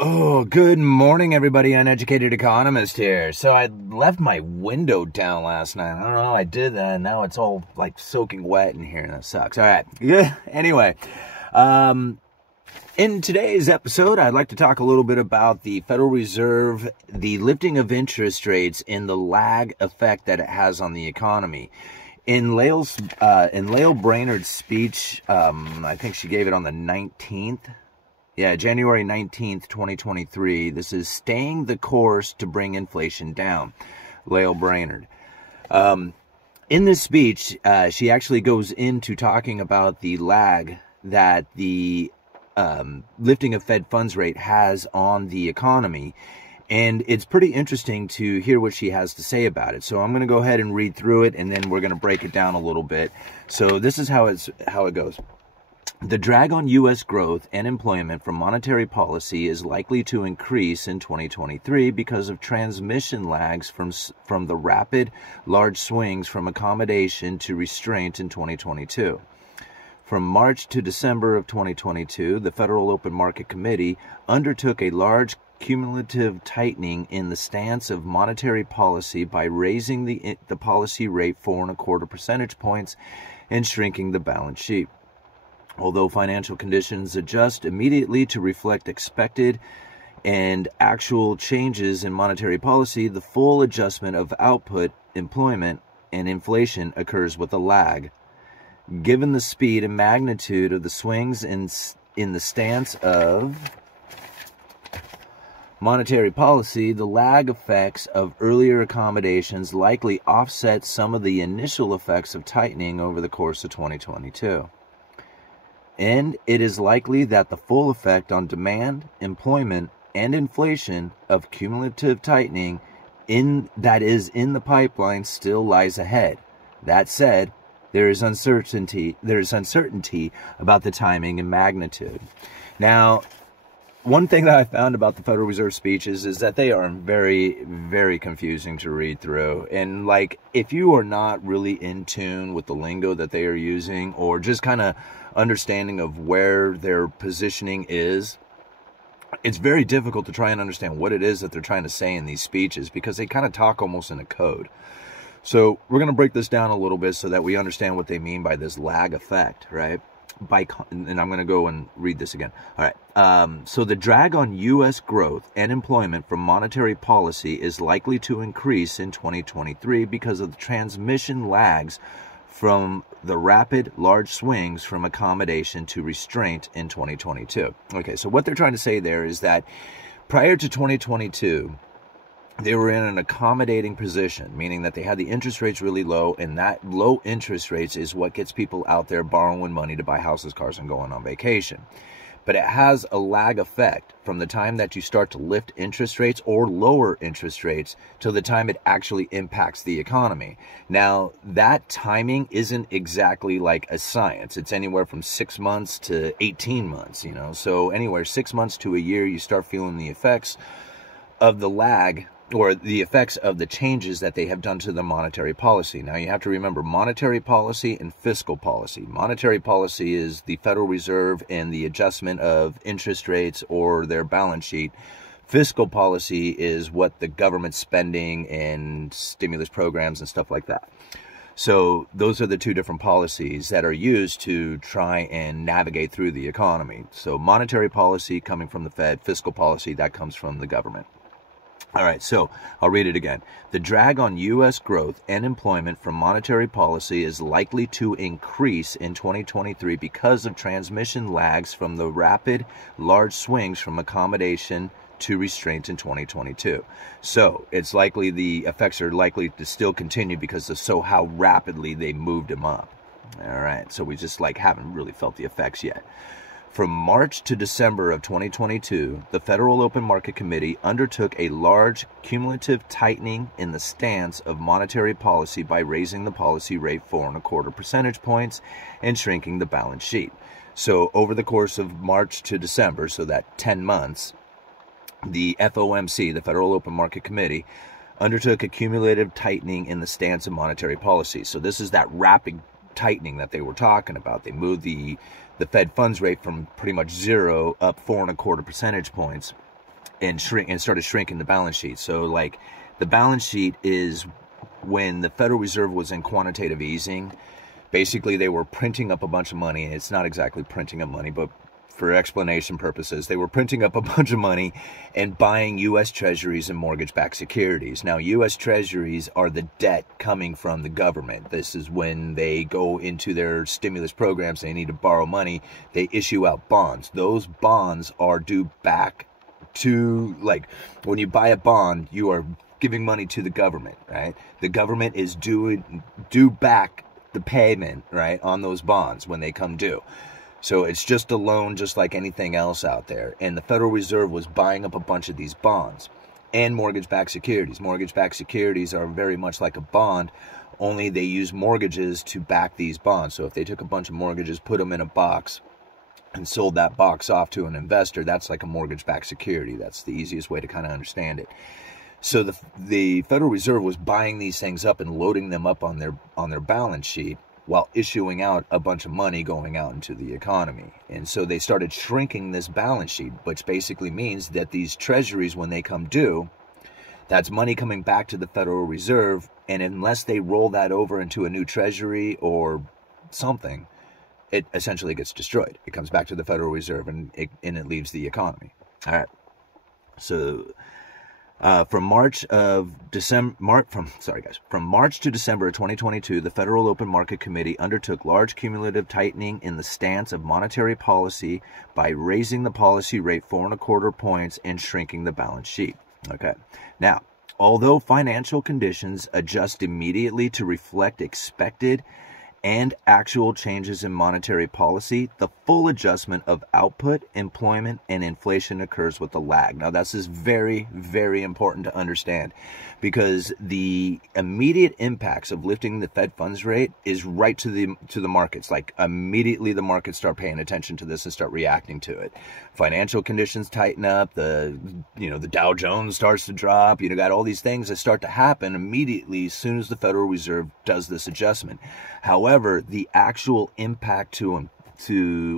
Oh, good morning, everybody. Uneducated Economist here. So I left my window down last night. I don't know how I did that. And now it's all like soaking wet in here, and that sucks. All right. Anyway, in today's episode, I'd like to talk a little bit about the Federal Reserve, the lifting of interest rates, and the lag effect that it has on the economy. In Lael Brainerd's speech, I think she gave it on the 19th. Yeah, January 19th, 2023. This is Staying the Course to Bring Inflation Down. Lael Brainerd. In this speech, she actually goes into talking about the lag that the lifting of Fed funds rate has on the economy. And it's pretty interesting to hear what she has to say about it. So I'm going to go ahead and read through it, and then we're going to break it down a little bit. So this is how it goes. The drag on U.S. growth and employment from monetary policy is likely to increase in 2023 because of transmission lags from the rapid, large swings from accommodation to restraint in 2022. From March to December of 2022, the Federal Open Market Committee undertook a large cumulative tightening in the stance of monetary policy by raising the policy rate 4.25 percentage points and shrinking the balance sheet. Although financial conditions adjust immediately to reflect expected and actual changes in monetary policy, the full adjustment of output, employment, and inflation occurs with a lag. Given the speed and magnitude of the swings in the stance of monetary policy, the lag effects of earlier accommodations likely offset some of the initial effects of tightening over the course of 2022. And it is likely that the full effect on demand, employment, and inflation of cumulative tightening that is in the pipeline still lies ahead. That said, there is uncertainty about the timing and magnitude. Now, one thing that I found about the Federal Reserve speeches is that they are very, very confusing to read through. And like, if you are not really in tune with the lingo that they are using, or just kind of understanding of where their positioning is, it's very difficult to try and understand what it is that they're trying to say in these speeches, because they kind of talk almost in a code. So we're going to break this down a little bit so that we understand what they mean by this lag effect, right? And I'm going to go and read this again. All right. So the drag on U.S. growth and employment from monetary policy is likely to increase in 2023 because of the transmission lags from the rapid, large swings from accommodation to restraint in 2022. Okay, so what they're trying to say there is that prior to 2022, they were in an accommodating position, meaning that they had the interest rates really low, and that low interest rates is what gets people out there borrowing money to buy houses, cars, and going on vacation. But it has a lag effect from the time that you start to lift interest rates or lower interest rates till the time it actually impacts the economy. Now, that timing isn't exactly like a science. It's anywhere from 6 months to 18 months, you know. So anywhere 6 months to a year, you start feeling the effects of the lag, or the effects of the changes that they have done to the monetary policy. Now, you have to remember monetary policy and fiscal policy. Monetary policy is the Federal Reserve and the adjustment of interest rates or their balance sheet. Fiscal policy is what the government's spending and stimulus programs and stuff like that. So those are the two different policies that are used to try and navigate through the economy. So monetary policy coming from the Fed, fiscal policy that comes from the government. All right, so I'll read it again. The drag on U.S. growth and employment from monetary policy is likely to increase in 2023 because of transmission lags from the rapid, large swings from accommodation to restraint in 2022. So it's likely the effects are likely to still continue because of how rapidly they moved them up. All right, so we just haven't really felt the effects yet. From March to December of 2022, the Federal Open Market Committee undertook a large cumulative tightening in the stance of monetary policy by raising the policy rate 4.25 percentage points and shrinking the balance sheet. So over the course of March to December, so that 10 months, the FOMC, the Federal Open Market Committee, undertook a cumulative tightening in the stance of monetary policy. So this is that rapid tightening that they were talking about. They moved the Fed funds rate from pretty much zero up 4.25 percentage points and started shrinking the balance sheet. So like the balance sheet is when the Federal Reserve was in quantitative easing. Basically, they were printing up a bunch of money. It's not exactly printing up money, but for explanation purposes, they were printing up a bunch of money and buying U.S. Treasuries and mortgage-backed securities. Now, U.S. Treasuries are the debt coming from the government. This is when they go into their stimulus programs, they need to borrow money, they issue out bonds. Those bonds are due back to, like, when you buy a bond, you are giving money to the government, right? The government is due back the payment, right, on those bonds when they come due. So it's just a loan, just like anything else out there. And the Federal Reserve was buying up a bunch of these bonds and mortgage-backed securities. Mortgage-backed securities are very much like a bond, only they use mortgages to back these bonds. So if they took a bunch of mortgages, put them in a box, and sold that box off to an investor, that's like a mortgage-backed security. That's the easiest way to kind of understand it. So the Federal Reserve was buying these things up and loading them up on their balance sheet while issuing out a bunch of money going out into the economy. And so they started shrinking this balance sheet, which basically means that these treasuries, when they come due, that's money coming back to the Federal Reserve, and unless they roll that over into a new treasury or something, it essentially gets destroyed. It comes back to the Federal Reserve and it leaves the economy. All right. So from March to December of 2022, the Federal Open Market Committee undertook large cumulative tightening in the stance of monetary policy by raising the policy rate 4.25 points and shrinking the balance sheet. Okay. Now, although financial conditions adjust immediately to reflect expected and actual changes in monetary policy, the full adjustment of output, employment, and inflation occurs with a lag. Now, this is very, very important to understand, because the immediate impacts of lifting the Fed funds rate is right to the markets. Like, immediately the markets start paying attention to this and start reacting to it. Financial conditions tighten up, the Dow Jones starts to drop, got all these things that start to happen immediately as soon as the Federal Reserve does this adjustment. However, the actual impact to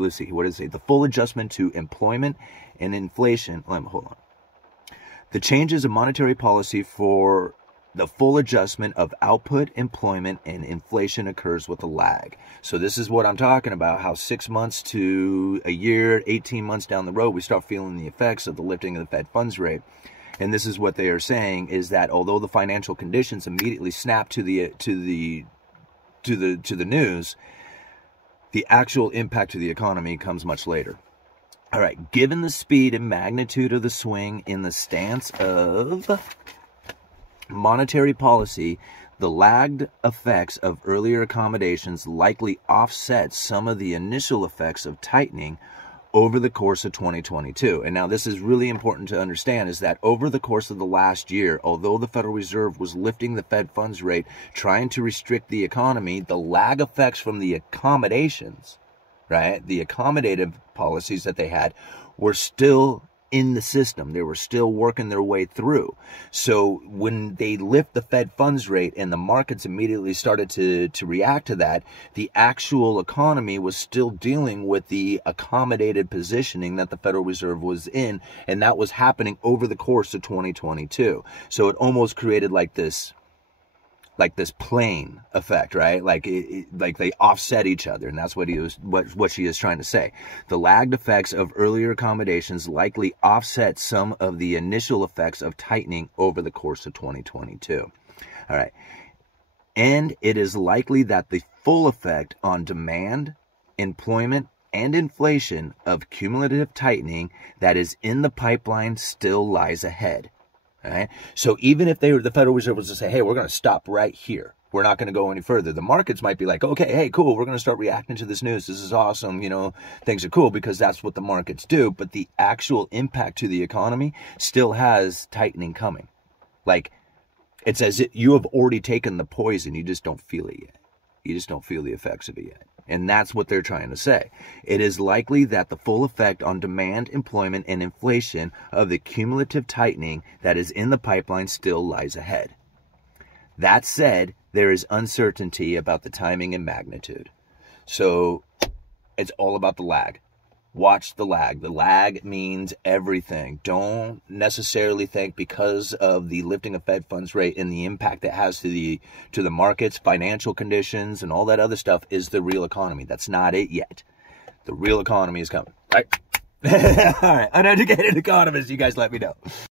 let's see, what does it say? The full adjustment to employment and inflation. Hold on. The changes in monetary policy for the full adjustment of output, employment, and inflation occurs with a lag. So this is what I'm talking about, how 6 months to a year, 18 months down the road, we start feeling the effects of the lifting of the Fed funds rate. And this is what they are saying, is that although the financial conditions immediately snap to the news, the actual impact to the economy comes much later. All right, given the speed and magnitude of the swing in the stance of monetary policy, the lagged effects of earlier accommodations likely offset some of the initial effects of tightening over the course of 2022. And now this is really important to understand, is that over the course of the last year, although the Federal Reserve was lifting the Fed funds rate, trying to restrict the economy, the lag effects from the accommodations, right, the accommodative policies that they had, were still in the system. They were still working their way through. So when they lift the Fed funds rate and the markets immediately started to react to that, the actual economy was still dealing with the accommodated positioning that the Federal Reserve was in, and that was happening over the course of 2022. So it almost created like this plane effect, right? Like they offset each other, and that's what she is trying to say. The lagged effects of earlier accommodations likely offset some of the initial effects of tightening over the course of 2022. All right. And it is likely that the full effect on demand, employment, and inflation of cumulative tightening that is in the pipeline still lies ahead. Right? So even if the Federal Reserve was to say, hey, we're going to stop right here, we're not going to go any further, the markets might be like, okay, hey, cool, we're going to start reacting to this news. This is awesome. Things are cool, because that's what the markets do. But the actual impact to the economy still has tightening coming. Like, it's as if you have already taken the poison. You just don't feel it yet. You just don't feel the effects of it yet. And that's what they're trying to say. It is likely that the full effect on demand, employment, and inflation of the cumulative tightening that is in the pipeline still lies ahead. That said, there is uncertainty about the timing and magnitude. So it's all about the lag. Watch the lag. The lag means everything. Don't necessarily think because of the lifting of Fed funds rate and the impact it has to the markets, financial conditions, and all that other stuff is the real economy. That's not it yet. The real economy is coming. All right. All right. Uneducated economist, you guys let me know.